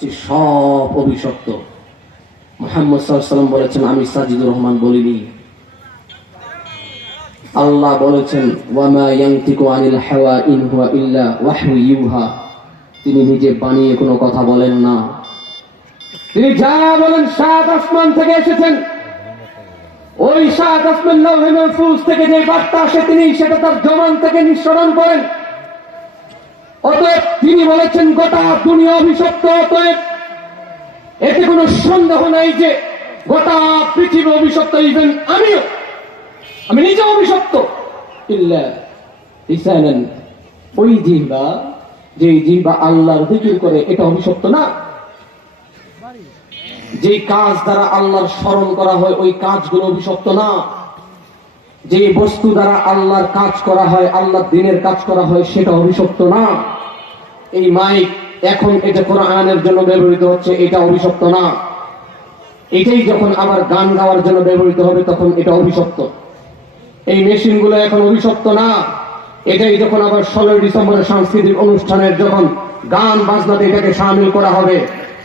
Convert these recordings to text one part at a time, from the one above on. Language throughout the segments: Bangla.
সব অভিশপ্ত। মুহাম্মদ সাল্লাল্লাহু আলাইহি ওয়াসাল্লাম বলেছেন, আমি সাজিদুর রহমান বলিনি। আল্লাহ বলেছেন, ওয়ামা ইয়ানতিকু আনিল হাওয়া ইন হুয়া ইল্লা ওয়াহয়ু ইউহা। তিনি নিজে বানিয়ে কোনো কথা বলেন না, তিনি যা বলেন সাত আসমান থেকে এসেছেন। ওই সাত আসমান লৌহে মাহফুজ থেকে যে বার্তা আসে তিনি সেটা তার জবান থেকে নিঃসরণ করেন। অতএব তিনি বলেছেন গোটা দুনিয়া অভিশপ্ত। অতএব এতে কোনো সন্দেহ নাই যে গোটা পৃথিবী অভিশপ্ত, ইভেন আমি নিজে অভিশপ্ত। ইল্লা লিসানান, ওই জিহ্বা যে জিহ্বা আল্লাহর যিকির করে এটা অভিশপ্ত না। যে কাজ দ্বারা আল্লাহর স্মরণ করা হয় ওই কাজগুলো অভিশপ্ত না। যে বস্তু দ্বারা আল্লাহর কাজ করা হয়, আল্লাহর দ্বীনের কাজ করা হয় সেটা অভিশপ্ত না। এই মাইক এখন এটা কোরআনের জন্য ব্যবহৃত হচ্ছে, এটা অভিশপ্ত না। এটাই যখন আবার গান গাওয়ার জন্য ব্যবহৃত হবে তখন এটা অভিশপ্ত। এই মেশিনগুলো এখন অভিশপ্ত না। এটাই যখন আবার 16 ডিসেম্বরের সাংস্কৃতিক অনুষ্ঠানের যখন গান বাজনাতে এটাকে শামিল করা হবে,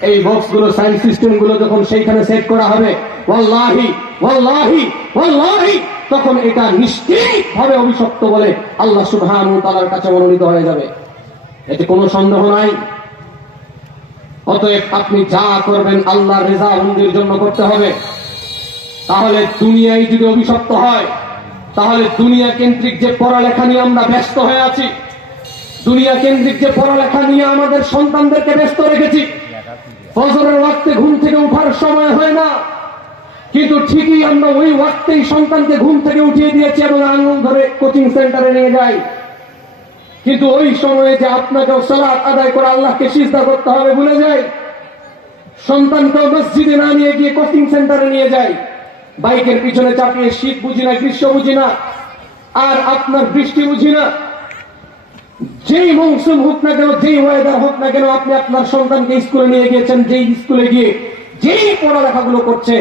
এই বক্সগুলো সাউন্ড সিস্টেমগুলো যখন সেইখানে সেট করা হবে, ওয়াল্লাহি ওয়াল্লাহি ওয়াল্লাহি তখন এটা নিশ্চিতভাবে অভিশপ্ত বলে আল্লাহ সুবহানাহু ওয়া তাআলার কাছে মনোনীত হয়ে যাবে। এতে কোনো সন্দেহ নাই। অতএব আপনি যা করবেন আল্লাহর রিজামন্দির জন্য করতে হবে। তাহলে দুনিয়ায় যদি অভিশপ্ত হয়, তাহলে দুনিয়া কেন্দ্রিক যে পড়ালেখা নিয়ে আমরা ব্যস্ত হয়ে আছি, দুনিয়া কেন্দ্রিক যে পড়ালেখা নিয়ে আমাদের সন্তানদেরকে ব্যস্ত রেখেছি, ফজরের ওয়াক্তে ঘুম থেকে ওঠার সময় হয় না, কিন্তু ঠিকই আমরা ওই ওয়াক্তেই সন্তানকে ঘুম থেকে উঠিয়ে দিয়েছি এবং আঙুল ধরে কোচিং সেন্টারে নিয়ে যাই। কিন্তু ওই সময়ে যে আপনাকে সালাত আদায় করে আল্লাহকে সিজদা করতে হবে ভুলে যাই। সন্তানকে মসজিদে না নিয়ে গিয়ে কোচিং সেন্টারে নিয়ে যাই। বাইকের পিছনে চাপিয়ে শীত বুঝি না, গ্রীষ্ম বুঝি না, আর আপনার বৃষ্টি বুঝি না। যেই মৌসুম হোক না কেন, যেই ওয়েদার হোক না কেন, আপনি আপনার সন্তানকে স্কুলে নিয়ে গিয়েছেন, যেই স্কুলে গিয়ে যেই পড়ালেখাগুলো করছে